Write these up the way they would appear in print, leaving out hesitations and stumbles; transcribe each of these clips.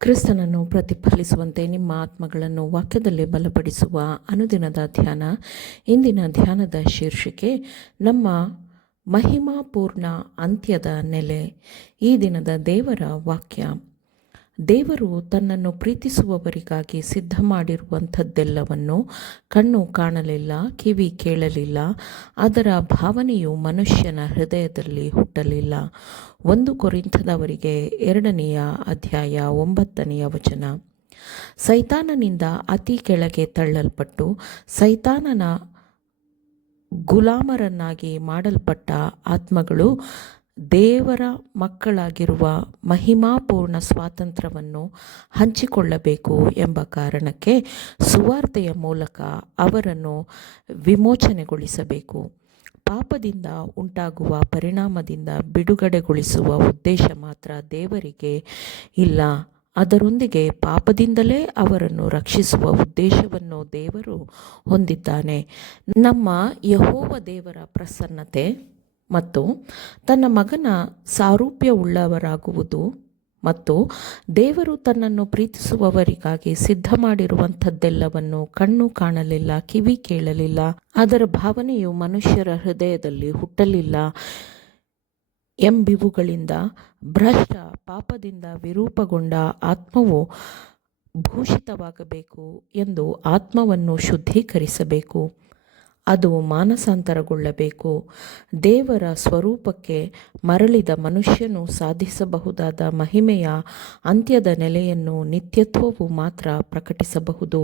ಕ್ರಿಸ್ತನನ್ನು ಪ್ರತಿಫಲಿಸುವಂತೆ ನಿಮ್ಮ ಆತ್ಮಗಳನ್ನು ವಾಕ್ಯದಲ್ಲಿ ಬಲಪಡಿಸುವ ಅನುದಿನದ ಧ್ಯಾನ. ಇಂದಿನ ಧ್ಯಾನದ ಶೀರ್ಷಿಕೆ ನಮ್ಮ ಮಹಿಮಾಪೂರ್ಣ ಅಂತ್ಯದ ನೆಲೆ. ಈ ದಿನದ ದೇವರ ವಾಕ್ಯ: ದೇವರು ತನ್ನನ್ನು ಪ್ರೀತಿಸುವವರಿಗಾಗಿ ಸಿದ್ಧ ಮಾಡಿರುವಂಥದ್ದೆಲ್ಲವನ್ನು ಕಣ್ಣು ಕಾಣಲಿಲ್ಲ, ಕಿವಿ ಕೇಳಲಿಲ್ಲ, ಅದರ ಭಾವನೆಯು ಮನುಷ್ಯನ ಹೃದಯದಲ್ಲಿ ಹುಟ್ಟಲಿಲ್ಲ. 1 ಕೊರಿಂಥದವರಿಗೆ 2ನೇ ಅಧ್ಯಾಯ 9ನೇ ವಚನ. ಸೈತಾನನಿಂದ ಅತಿ ಕೆಳಗೆ ತಳ್ಳಲ್ಪಟ್ಟು ಸೈತಾನನ ಗುಲಾಮರನ್ನಾಗಿ ಮಾಡಲ್ಪಟ್ಟ ಆತ್ಮಗಳು ದೇವರ ಮಕ್ಕಳಾಗಿರುವ ಮಹಿಮಾಪೂರ್ಣ ಸ್ವಾತಂತ್ರ್ಯವನ್ನು ಹಂಚಿಕೊಳ್ಳಬೇಕು ಎಂಬ ಕಾರಣಕ್ಕೆ ಸುವಾರ್ತೆಯ ಮೂಲಕ ಅವರನ್ನು ವಿಮೋಚನೆಗೊಳಿಸಬೇಕು. ಪಾಪದಿಂದ ಉಂಟಾಗುವ ಪರಿಣಾಮದಿಂದ ಬಿಡುಗಡೆಗೊಳಿಸುವ ಉದ್ದೇಶ ಮಾತ್ರ ದೇವರಿಗೆ ಇಲ್ಲ. ಅದರೊಂದಿಗೆ ಪಾಪದಿಂದಲೇ ಅವರನ್ನು ರಕ್ಷಿಸುವ ಉದ್ದೇಶವನ್ನು ದೇವರು ಹೊಂದಿದ್ದಾನೆ. ನಮ್ಮ ಯೆಹೋವ ದೇವರ ಪ್ರಸನ್ನತೆ ಮತ್ತು ತನ್ನ ಮಗನ ಸಾರೂಪ್ಯವುಳ್ಳವರಾಗುವುದು ಮತ್ತು ದೇವರು ತನ್ನನ್ನು ಪ್ರೀತಿಸುವವರಿಗಾಗಿ ಸಿದ್ಧ ಮಾಡಿರುವಂಥದ್ದೆಲ್ಲವನ್ನು ಕಣ್ಣು ಕಾಣಲಿಲ್ಲ, ಕಿವಿ ಕೇಳಲಿಲ್ಲ, ಅದರ ಭಾವನೆಯು ಮನುಷ್ಯರ ಹೃದಯದಲ್ಲಿ ಹುಟ್ಟಲಿಲ್ಲ ಎಂಬಿವುಗಳಿಂದ ಭ್ರಷ್ಟ ಪಾಪದಿಂದ ವಿರೂಪಗೊಂಡ ಆತ್ಮವು ಭೂಷಿತವಾಗಬೇಕು ಎಂದು ಆತ್ಮವನ್ನು ಶುದ್ಧೀಕರಿಸಬೇಕು. ಅದು ಮಾನಸಾಂತರಗೊಳ್ಳಬೇಕು. ದೇವರ ಸ್ವರೂಪಕ್ಕೆ ಮರಳಿದ ಮನುಷ್ಯನು ಸಾಧಿಸಬಹುದಾದ ಮಹಿಮೆಯ ಅಂತ್ಯದ ನೆಲೆಯನ್ನು ನಿತ್ಯತ್ವವು ಮಾತ್ರ ಪ್ರಕಟಿಸಬಹುದು.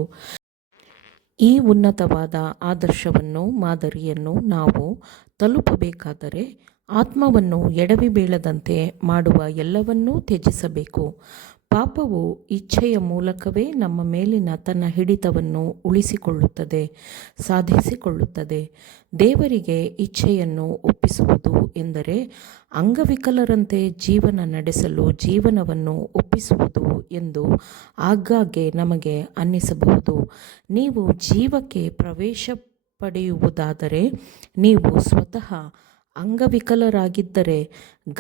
ಈ ಉನ್ನತವಾದ ಆದರ್ಶವನ್ನು, ಮಾದರಿಯನ್ನು ನಾವು ತಲುಪಬೇಕಾದರೆ ಆತ್ಮವನ್ನು ಎಡವಿ ಬೀಳದಂತೆ ಮಾಡುವ ಎಲ್ಲವನ್ನೂ ತ್ಯಜಿಸಬೇಕು. ಪಾಪವು ಇಚ್ಛೆಯ ಮೂಲಕವೇ ನಮ್ಮ ಮೇಲಿನ ತನ್ನ ಹಿಡಿತವನ್ನು ಉಳಿಸಿಕೊಳ್ಳುತ್ತದೆ, ಸಾಧಿಸಿಕೊಳ್ಳುತ್ತದೆ. ದೇವರಿಗೆ ಇಚ್ಛೆಯನ್ನು ಒಪ್ಪಿಸುವುದು ಎಂದರೆ ಅಂಗವಿಕಲರಂತೆ ಜೀವನ ನಡೆಸಲು ಜೀವನವನ್ನು ಒಪ್ಪಿಸುವುದು ಎಂದು ಆಗಾಗ್ಗೆ ನಮಗೆ ಅನ್ನಿಸಬಹುದು. ನೀವು ಜೀವಕ್ಕೆ ಪ್ರವೇಶ ಪಡೆಯುವುದಾದರೆ, ನೀವು ಸ್ವತಃ ಅಂಗವಿಕಲರಾಗಿದ್ದರೆ,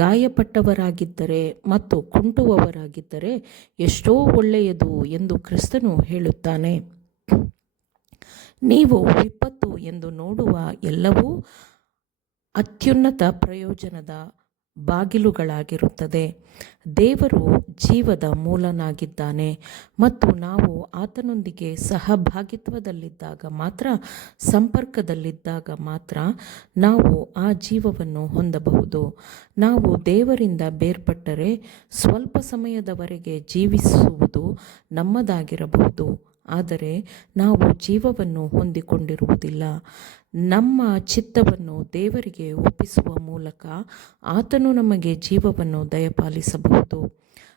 ಗಾಯಪಟ್ಟವರಾಗಿದ್ದರೆ ಮತ್ತು ಕುಂಟುವವರಾಗಿದ್ದರೆ ಎಷ್ಟೋ ಒಳ್ಳೆಯದು ಎಂದು ಕ್ರಿಸ್ತನು ಹೇಳುತ್ತಾನೆ. ನೀವು ವಿಪತ್ತು ಎಂದು ನೋಡುವ ಎಲ್ಲವೂ ಅತ್ಯುನ್ನತ ಪ್ರಯೋಜನದ ಬಾಗಿಲುಗಳಾಗಿರುತ್ತದೆ. ದೇವರು ಜೀವದ ಮೂಲನಾಗಿದ್ದಾನೆ ಮತ್ತು ನಾವು ಆತನೊಂದಿಗೆ ಸಹಭಾಗಿತ್ವದಲ್ಲಿದ್ದಾಗ ಮಾತ್ರ, ಸಂಪರ್ಕದಲ್ಲಿದ್ದಾಗ ಮಾತ್ರ ನಾವು ಆ ಜೀವವನ್ನು ಹೊಂದಬಹುದು. ನಾವು ದೇವರಿಂದ ಬೇರ್ಪಟ್ಟರೆ ಸ್ವಲ್ಪ ಸಮಯದವರೆಗೆ ಜೀವಿಸುವುದು ನಮ್ಮದಾಗಿರಬಹುದು, ಆದರೆ ನಾವು ಜೀವವನ್ನು ಹೊಂದಿಕೊಂಡಿರುವುದಿಲ್ಲ. ನಮ್ಮ ಚಿತ್ತವನ್ನು ದೇವರಿಗೆ ಒಪ್ಪಿಸುವ ಮೂಲಕ ಆತನು ನಮಗೆ ಜೀವವನ್ನು ದಯಪಾಲಿಸಬಹುದು.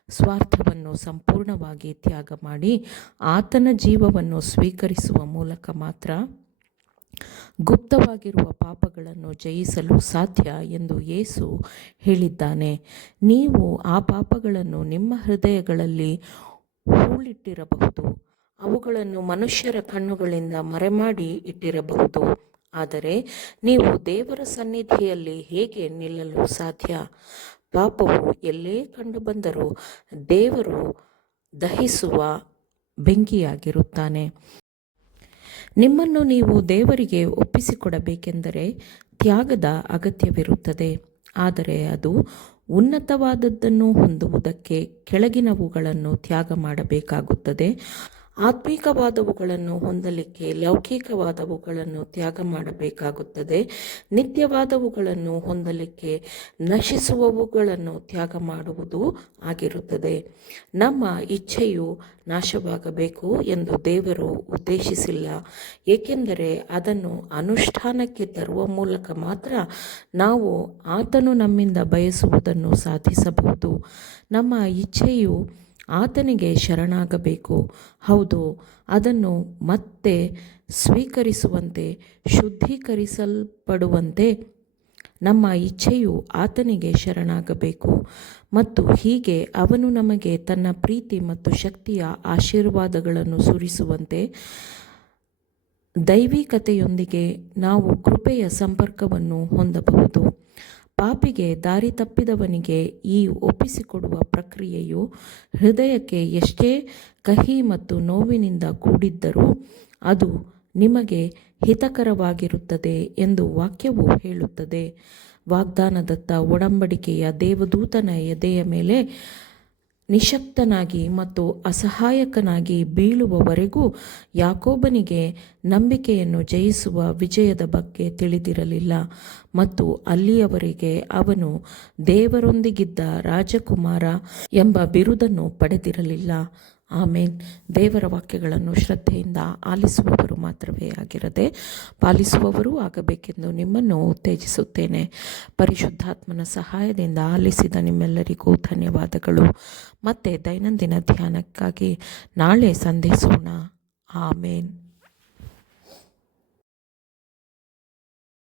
ಸ್ವಾರ್ಥವನ್ನು ಸಂಪೂರ್ಣವಾಗಿ ತ್ಯಾಗ ಮಾಡಿ ಆತನ ಜೀವವನ್ನು ಸ್ವೀಕರಿಸುವ ಮೂಲಕ ಮಾತ್ರ ಗುಪ್ತವಾಗಿರುವ ಪಾಪಗಳನ್ನು ಜಯಿಸಲು ಸಾಧ್ಯ ಎಂದು ಯೇಸು ಹೇಳಿದ್ದಾನೆ. ನೀವು ಆ ಪಾಪಗಳನ್ನು ನಿಮ್ಮ ಹೃದಯಗಳಲ್ಲಿ ಹೂಳಿಟ್ಟಿರಬಹುದು, ಅವುಗಳನ್ನು ಮನುಷ್ಯರ ಕಣ್ಣುಗಳಿಂದ ಮರೆಮಾಡಿ ಇಟ್ಟಿರಬಹುದು, ಆದರೆ ನೀವು ದೇವರ ಸನ್ನಿಧಿಯಲ್ಲಿ ಹೇಗೆ ನಿಲ್ಲಲು ಸಾಧ್ಯ? ಪಾಪವು ಎಲ್ಲೇ ಕಂಡುಬಂದರೂ ದೇವರು ದಹಿಸುವ ಬೆಂಕಿಯಾಗಿರುತ್ತಾನೆ. ನಿಮ್ಮನ್ನು ನೀವು ದೇವರಿಗೆ ಒಪ್ಪಿಸಿಕೊಡಬೇಕೆಂದರೆ ತ್ಯಾಗದ ಅಗತ್ಯವಿರುತ್ತದೆ, ಆದರೆ ಅದು ಉನ್ನತವಾದದ್ದನ್ನು ಹೊಂದುವುದಕ್ಕೆ ಕೆಳಗಿನವುಗಳನ್ನು ತ್ಯಾಗ ಮಾಡಬೇಕಾಗುತ್ತದೆ. ಆತ್ಮಿಕವಾದವುಗಳನ್ನು ಹೊಂದಲಿಕ್ಕೆ ಲೌಕಿಕವಾದವುಗಳನ್ನು ತ್ಯಾಗ ಮಾಡಬೇಕಾಗುತ್ತದೆ. ನಿತ್ಯವಾದವುಗಳನ್ನು ಹೊಂದಲಿಕ್ಕೆ ನಶಿಸುವವುಗಳನ್ನು ತ್ಯಾಗ ಮಾಡುವುದು ಆಗಿರುತ್ತದೆ. ನಮ್ಮ ಇಚ್ಛೆಯು ನಾಶವಾಗಬೇಕು ಎಂದು ದೇವರು ಉದ್ದೇಶಿಸಿಲ್ಲ, ಏಕೆಂದರೆ ಅದನ್ನು ಅನುಷ್ಠಾನಕ್ಕೆ ತರುವ ಮೂಲಕ ಮಾತ್ರ ನಾವು ಆತನು ನಮ್ಮಿಂದ ಬಯಸುವುದನ್ನು ಸಾಧಿಸಬಹುದು. ನಮ್ಮ ಇಚ್ಛೆಯು ಆತನಿಗೆ ಶರಣಾಗಬೇಕು. ಹೌದು, ಅದನ್ನು ಮತ್ತೆ ಸ್ವೀಕರಿಸುವಂತೆ, ಶುದ್ಧೀಕರಿಸಲ್ಪಡುವಂತೆ ನಮ್ಮ ಇಚ್ಛೆಯು ಆತನಿಗೆ ಶರಣಾಗಬೇಕು. ಮತ್ತು ಹೀಗೆ ಅವನು ನಮಗೆ ತನ್ನ ಪ್ರೀತಿ ಮತ್ತು ಶಕ್ತಿಯ ಆಶೀರ್ವಾದಗಳನ್ನು ಸುರಿಸುವಂತೆ ದೈವಿಕತೆಯೊಂದಿಗೆ ನಾವು ಕೃಪೆಯ ಸಂಪರ್ಕವನ್ನು ಹೊಂದಬಹುದು. ಪಾಪಿಗೆ ದಾರಿ ತಪ್ಪಿದವನಿಗೆ ಈ ಒಪ್ಪಿಸಿಕೊಡುವ ಪ್ರಕ್ರಿಯೆಯು ಹೃದಯಕ್ಕೆ ಎಷ್ಟೇ ಕಹಿ ಮತ್ತು ನೋವಿನಿಂದ ಕೂಡಿದ್ದರೂ ಅದು ನಿಮಗೆ ಹಿತಕರವಾಗಿರುತ್ತದೆ ಎಂದು ವಾಕ್ಯವು ಹೇಳುತ್ತದೆ. ವಾಗ್ದಾನದತ್ತ ಒಡಂಬಡಿಕೆಯ ದೇವದೂತನ ಎದೆಯ ಮೇಲೆ ನಿಶಕ್ತನಾಗಿ ಮತ್ತು ಅಸಹಾಯಕನಾಗಿ ಬೀಳುವವರೆಗೂ ಯಾಕೋಬನಿಗೆ ನಂಬಿಕೆಯನ್ನು ಜಯಿಸುವ ವಿಜಯದ ಬಗ್ಗೆ ತಿಳಿದಿರಲಿಲ್ಲ ಮತ್ತು ಅಲ್ಲಿಯವರೆಗೆ ಅವನು ದೇವರೊಂದಿಗಿದ್ದ ರಾಜಕುಮಾರ ಎಂಬ ಬಿರುದನ್ನು ಪಡೆದಿರಲಿಲ್ಲ. ಆಮೇನ್. ದೇವರ ವಾಕ್ಯಗಳನ್ನು ಶ್ರದ್ಧೆಯಿಂದ ಆಲಿಸುವವರು ಮಾತ್ರವೇ ಆಗಿರದೆ ಪಾಲಿಸುವವರೂ ಆಗಬೇಕೆಂದು ನಿಮ್ಮನ್ನು ಉತ್ತೇಜಿಸುತ್ತೇನೆ. ಪರಿಶುದ್ಧಾತ್ಮನ ಸಹಾಯದಿಂದ ಆಲಿಸಿದ ನಿಮ್ಮೆಲ್ಲರಿಗೂ ಧನ್ಯವಾದಗಳು. ಮತ್ತೆ ದೈನಂದಿನ ಧ್ಯಾನಕ್ಕಾಗಿ ನಾಳೆ ಸಂಧಿಸೋಣ. ಆಮೇನ್.